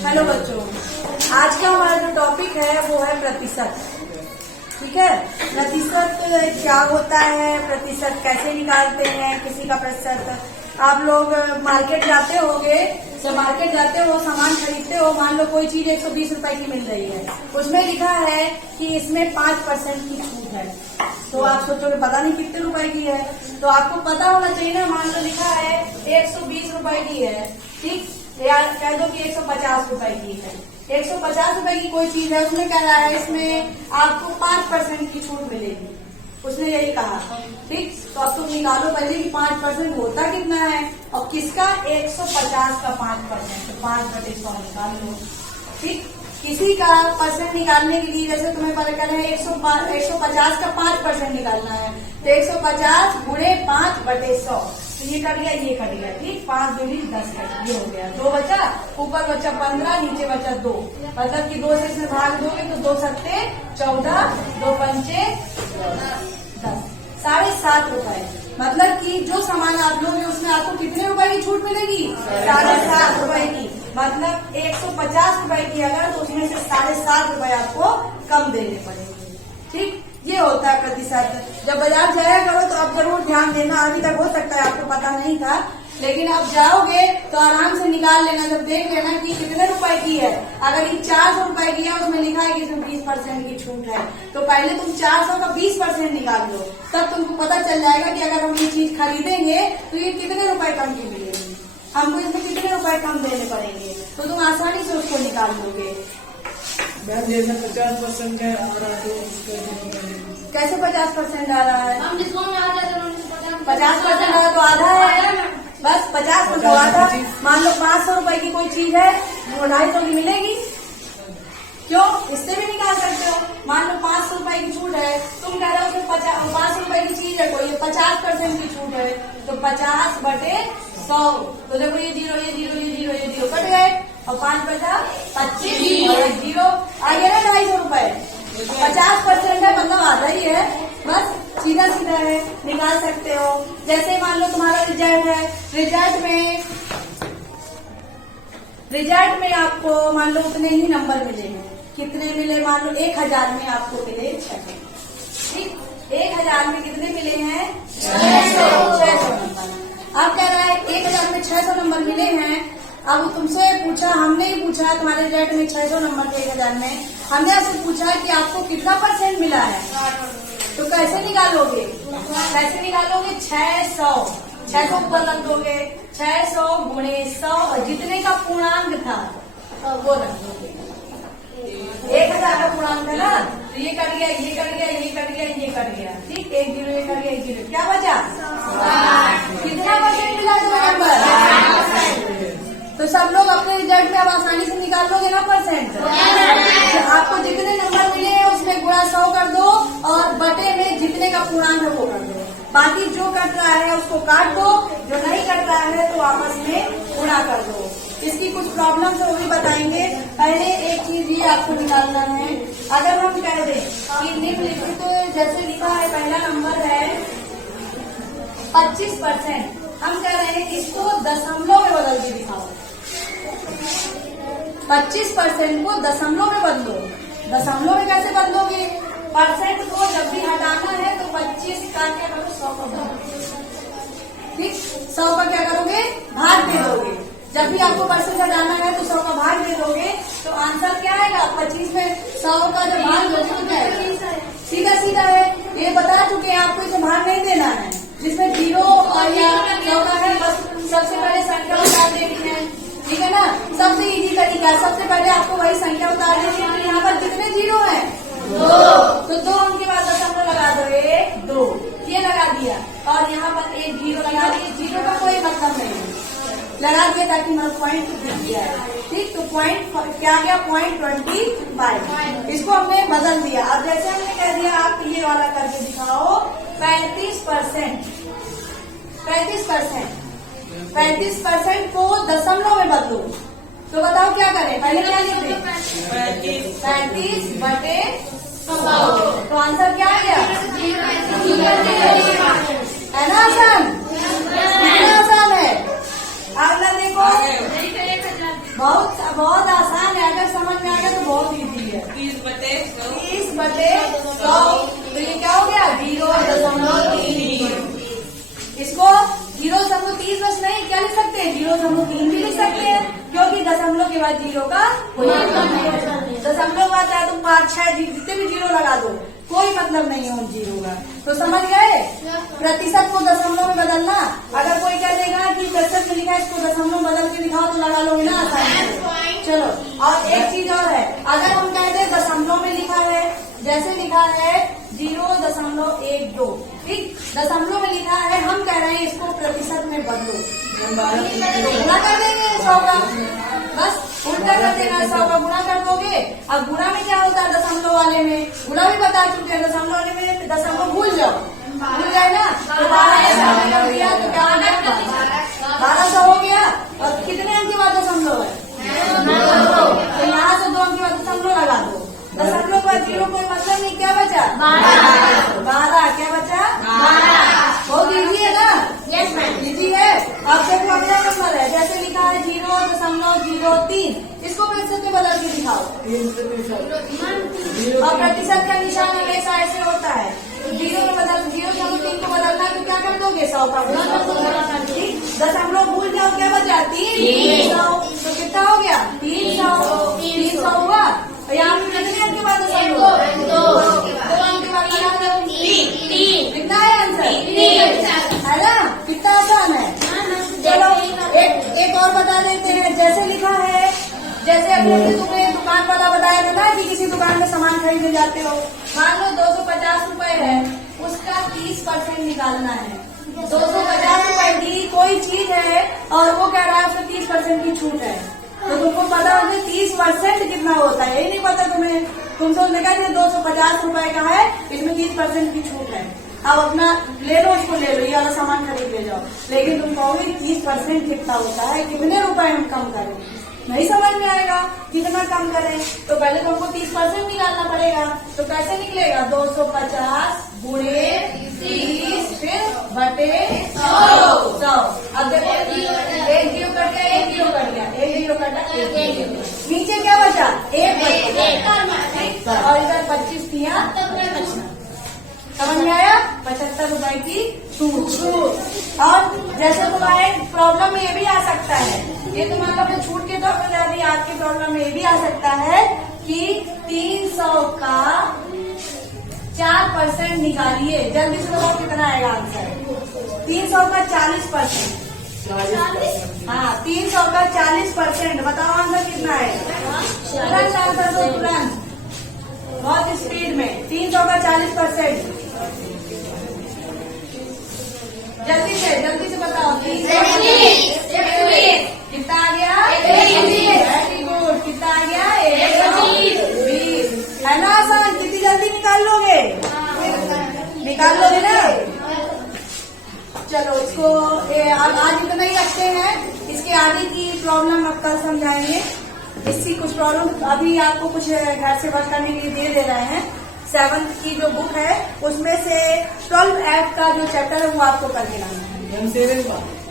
Hello बच्चों, आज का हमारा जो टॉपिक है वो है प्रतिशत। ठीक है, प्रतिशत क्या होता है, प्रतिशत कैसे निकालते हैं किसी का प्रतिशत। आप लोग मार्केट जाते होगे, जब मार्केट जाते हो सामान खरीदते हो, मान लो कोई चीज 120 रुपए की मिल रही है, उसमें लिखा है कि इसमें 5% की छूट है। तो आप सोचोगे पता नहीं कितने रुपए की है, तो आपको पता होना चाहिए ना। मान लो लिखा है 120 रुपए की है, ठीक, या कह दो कि 150 रुपए की है। 150 रुपए की कोई चीज है, उसमें कह रहा है इसमें आपको 5% की छूट मिलेगी, उसने यही कहा। ठीक, तो अब तुम निकालो पहले कि 5% होता कितना है, और किसका 150 का 5%, तो 5/100 निकाल लो। ठीक, किसी का परसेंट निकालने के लिए जैसे तुम्हें पता कर है 150 का 5% निकालना है, तो 150 गुणे 5/100, तो ये कट गया, ये कट गया। ठीक, 5 दूनी 10 कट, ये हो गया। 2 बचा, ऊपर बचा 15, नीचे बचा 2, मतलब कि 2 से इसमें भाग दोगे तो 2 सत्ते 14, 2 पंचे 10, 7.5 रुपए। मतलब कि जो सामान आप लोगे उसमें आपको कितने रुपए की छूट मिलेगी? 7.5 रुपए की। मतलब 150 रुपए की अगर, तो उसमें से 7.5 रुपए आपको कम देने पड़ेंगे। ठीक, ये होता है प्रतिशत। जब बाजार जाया करो तो आप जरूर ध्यान देना, अभी तक हो सकता है आपको पता नहीं था, लेकिन अब जाओगे तो आराम से निकाल लेना, जब देख लेना कि कितने रुपए की है। अगर ये 400 रुपए की है, उसमें लिखा है कि इसमें 20% की छूट है, तो पहले तुम 400 का 20% निकाल लो, तब तुमको पता चल जाएगा कि अगर हम ये चीज खरीदेंगे तो ये कितने रुपए कम की मिलेगी, हमको इसमें कितने रुपए कम देने पड़ेंगे, तो तुम आसानी से उसको निकाल लोगे। 50% है आ रहा है, कैसे 50% आ रहा है? हम डिस्काउंट आ रहा है 50% आ रहा तो आधा है, बस 50 में तो आधा। मान लो 500 रुपए की कोई चीज है, वो 250 की मिलेगी, क्यों? इससे भी निकाल सकते हो। मान लो 500 रुपए की छूट है, तुम कह रहे हो कि 500 रुपए की चीज है कोई, 50% की छूट है, तो 50/100, तो देखो ये 0 ये 0 ये 0 ये 0 कट गए, और 5 बचा 25 और 1 0 आ गया ना 250 रुपए। 50% है, मतलब आधा ही है, बस सीधा सीधा है, निकाल सकते हो। जैसे मान लो तुम्हारा रिजल्ट है, रिजल्ट में आपको मान लो उतने ही नंबर मिले हैं, कितने मिले? मान लो 1000 में आपको मिले 600। ठीक, 1000 में कितने मिले हैं? 600 नंबर। अब कह रहा है 1000 में 600 नंबर मिले हैं। अब तुमसे पूछा, हमने ही पूछा तुम्हारे रिजल्ट में 600 नंबर थे 1000 में, हमने आपसे पूछा कि आपको कितना % मिला है, तो कैसे निकालोगे? कैसे निकालोगे? 600 ऊपर रख दोगे, 600 गुणे 100, और जितने का पूर्णांक था वो रख दोगे। 1000 का पूर्णांक है ना, तो ये कट गया, ये कट गया, ये कट गया, ये कट गया। ठीक, 1 0 ये कट गया, 1 0, क्या बचा? कितना % मिला तुम्हें नंबर? तो सब लोग अपने रिजल्ट में अब आसानी से निकाल लोगे ना परसेंट। आपको जितने नंबर मिले हैं उसमें गुणा 100 कर दो, और बटे में जितने का पूर्णांक है वो कर दो। बाकी जो कट रहा है उसको काट दो, जो नहीं कट रहा है तो आपस में गुणा कर दो। इसकी कुछ प्रॉब्लम है वो भी बताएंगे। पहले एक चीज ये आपको निकालना है, अगर हम कह दें कि निम्नलिखित, जैसे लिखा है पहला नंबर है 25%, हम कह रहे हैं कि इसको दशमलव में बदल के दिखाओ। 25% को दशमलव में बदलो। दशमलव में कैसे बदलोगे? परसेंट को जब भी हटाना है तो 25 का क्या करो, 100 का भाग। ठीक, 100 का क्या करोगे? भाग दे दोगे। जब भी आपको परसेंट हटाना है तो 100 का भाग दे दोगे, तो आंसर क्या आएगा? 25 में 100 का जब भाग दोगे तो क्या आएगा? सीधा सीधा है, ये बता चुके हैं आपको, इसे भाग नहीं देना है। जिसमें 0 और या 100 का है, बस सबसे पहले संख्या उतार देनी है। ठीक है ना, सबसे इजी तरीका, सबसे पहले आपको वही संख्या उतार देनी है। यहाँ पर कितने 0 है? 2, तो 2 उनके बाद दशमलव लगा दो, 1 2 ये लगा दिया, और यहाँ पर 1 0 लगा दिए। 0 का कोई मतलब नहीं है, लगा दिया ताकि हमारा पॉइंट दिख गया है। ठीक, तो पॉइंट क्या गया? 0.25। इसको हमने बदल दिया। अब जैसे हमने कह दिया आप ये वाला करके दिखाओ, 35%। 35% को दशमलव में बदलो, तो बताओ क्या करें? पहले क्या लिखते? 35/100, तो आंसर क्या आ गया? है ना आसान? कितना आसान है? अगला देखो, बहुत बहुत आसान है, अगर समझ में आएगा तो बहुत इजी है। 30/100 तो ये क्या हो गया 0.3। इसको 0.3 बस नहीं क्या लिख सकते हैं 0.3 भी लिख सकते हैं, क्योंकि दशमलव के बाद जीरो का कोई मतलब नहीं है। दशमलव के बाद चाहे तुम 5, 6 जितने भी जीरो लगा दो कोई मतलब नहीं है उन जीरो का। तो समझ गए, प्रतिशत को दशमलव में बदलना। अगर कोई कह देगा कि प्रतिशत में लिखा है इसको दशमलव में बदल के दिखाओ तो लगा लोगे ना आसानी से। चलो, और एक चीज और है, अगर हम कहते हैं दशमलव में लिखा है, जैसे लिखा है 0.12, ठीक, दशमलव में लिखा है, हम कह रहे हैं इसको प्रतिशत में बदलो, गुणा कर देंगे 100 का, बस उल्टा कर देना, 100 का गुणा कर दोगे। अब गुणा में क्या होता है दशमलव वाले में, गुणा भी बता चुके हैं, दशमलव वाले में दशमलव भूल जाओ, भूल गए ना, तो 12 कर दिया तो क्या हो गया 1200 हो गया। और कितने अंक के बाद दशमलव है, तो यहाँ से 2 अंक के बाद दशमलव लगा दो, दशमलव का जीरो कोई मतलब नहीं, क्या बचा 12, क्या बचा 12। बहुत इजी है ना, यस मैम इजी है। अब देखो अगला नंबर है, जैसे लिखा है 0.03, इसको प्रतिशत में बदल के दिखाओ। और प्रतिशत का निशान हमेशा ऐसे होता है, 0.3 को बदलना तो क्या कर दोगे 100 का गुणा कर दोगे, ठीक। दशमलव भूल जाओ, क्या बचा 300, तो कितना हो गया 300 हुआ। यहाँ पे कितने अंक के बाद दशमलव 2 अंक के बाद लगा दो 3, कितना है आंसर है ना, कितना आसान है। चलो एक और बता देते हैं, जैसे लिखा है, जैसे अभी तुम्हें दुकान वाला बताया था ना कि किसी दुकान में सामान खरीदने जाते हो, मान लो 250 रुपए है, उसका 30% निकालना है। 250 रुपए की कोई चीज है और वो कह रहा है उसमें 30% की छूट है, तो तुमको पता है 30% कितना होता है, यही नहीं पता तुम्हें, तुम सोचने का 250 रुपए का है, इसमें 30% की छूट है, अब अपना ले लो, उसको ले लो, ये वाला सामान खरीद ले जाओ। लेकिन तुम कहोगे 30% कितना होता है, कितने रुपए हम कम करें, नहीं समझ में आएगा कितना कम करें। तो पहले तो हमको 30% निकालना पड़ेगा, तो कैसे निकलेगा 250 गुणे 30 फिर बटे 100। अब देखो एक जीरो कट गया, एक जीरो कट गया, एक जीरो कटा, नीचे क्या बचा 1 और इधर 25 दिया, समझ में आया 75 रुपए की छूट। और जैसे तुम्हारे प्रॉब्लम में ये भी आ सकता है, ये तुम्हारा अपने छूट के तौर पर यदि आपकी प्रॉब्लम में ये भी आ सकता है कि 300 का 4% निकालिए, जल्दी से बताओ कितना आएगा आंसर। 300 का 40%, हाँ 300 का 40%, बताओ आंसर कितना है, तुरंत आंसर दो तुरंत, बहुत स्पीड में। 300 का 40% जल्दी से बताओ, कितना आ गया, वेरी गुड, कितना आ गया 120, है ना आसान, कितनी जल्दी निकाल लोगे ना। चलो इसको आज इतना ही रखते हैं, इसके आगे की प्रॉब्लम अब कल समझाएंगे। इसकी कुछ प्रॉब्लम अभी आपको कुछ घर से वर्क करने के लिए दे रहे हैं। 7th की जो बुक है उसमें से 12F का जो चैप्टर है वो आपको करके लाना है।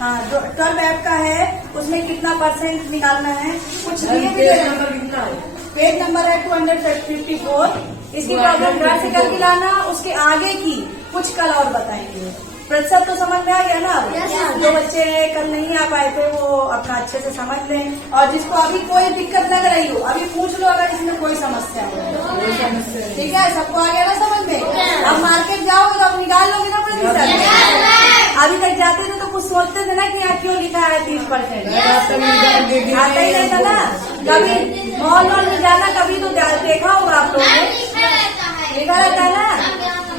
हाँ, जो 12F का है उसमें कितना % निकालना है, कुछ पेज नंबर है 254। इसकी प्रॉब्लम घर से करके लाना, उसके आगे की कुछ कल और बताएंगे। प्रतिशत तो समझ में आ गया ना। जो बच्चे कल नहीं आ पाए थे वो अपना अच्छे से समझ लें, और जिसको अभी कोई दिक्कत लग रही हो अभी पूछ लो, अगर इसमें कोई समस्या हो। ठीक है, सबको आ गया ना समझ में। अब मार्केट जाओगे तो अब निकाल लोगे ना प्रतिशत। अभी तक जाते थे तो कुछ सोचते थे ना कि यहाँ क्यों लिखा है 30%, आता ही नहीं था ना। कभी मॉल में जाना कभी तो देखा होगा आप लोगों ने, लिखा रहता है ना,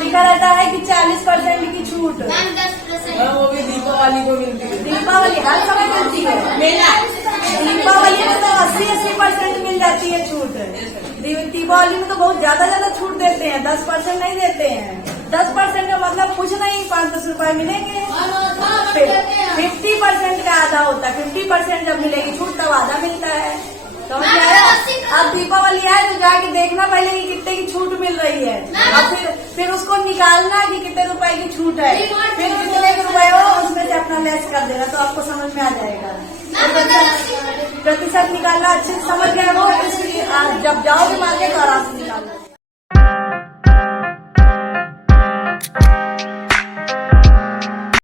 लिखा रहता है कि 40% की छूट, वो भी दीपावली को मिलती है। दीपावली हर समय मिलती है, दीपावली में तो 80% मिल जाती है छूट। दीपावली में तो बहुत ज्यादा छूट देते हैं, 10% नहीं देते हैं। 10% का मतलब कुछ नहीं, 5-10 रुपए मिलेंगे। 50% का आधा होता है, 50% जब मिलेगी छूट तब आधा मिलता है। समझ आया। अब दीपावली आए तो जाके देखना पहले कि कितने की छूट मिल रही है, और फिर फिर उसको निकालना कि कितने रुपए की छूट है, फिर कितने रुपए हो उसमें से अपना लेस कर देना, तो आपको समझ में आ जाएगा। तो प्रतिशत निकालना अच्छे से समझ गए वो, इसलिए जब जाओगे मार्केट तो आराम से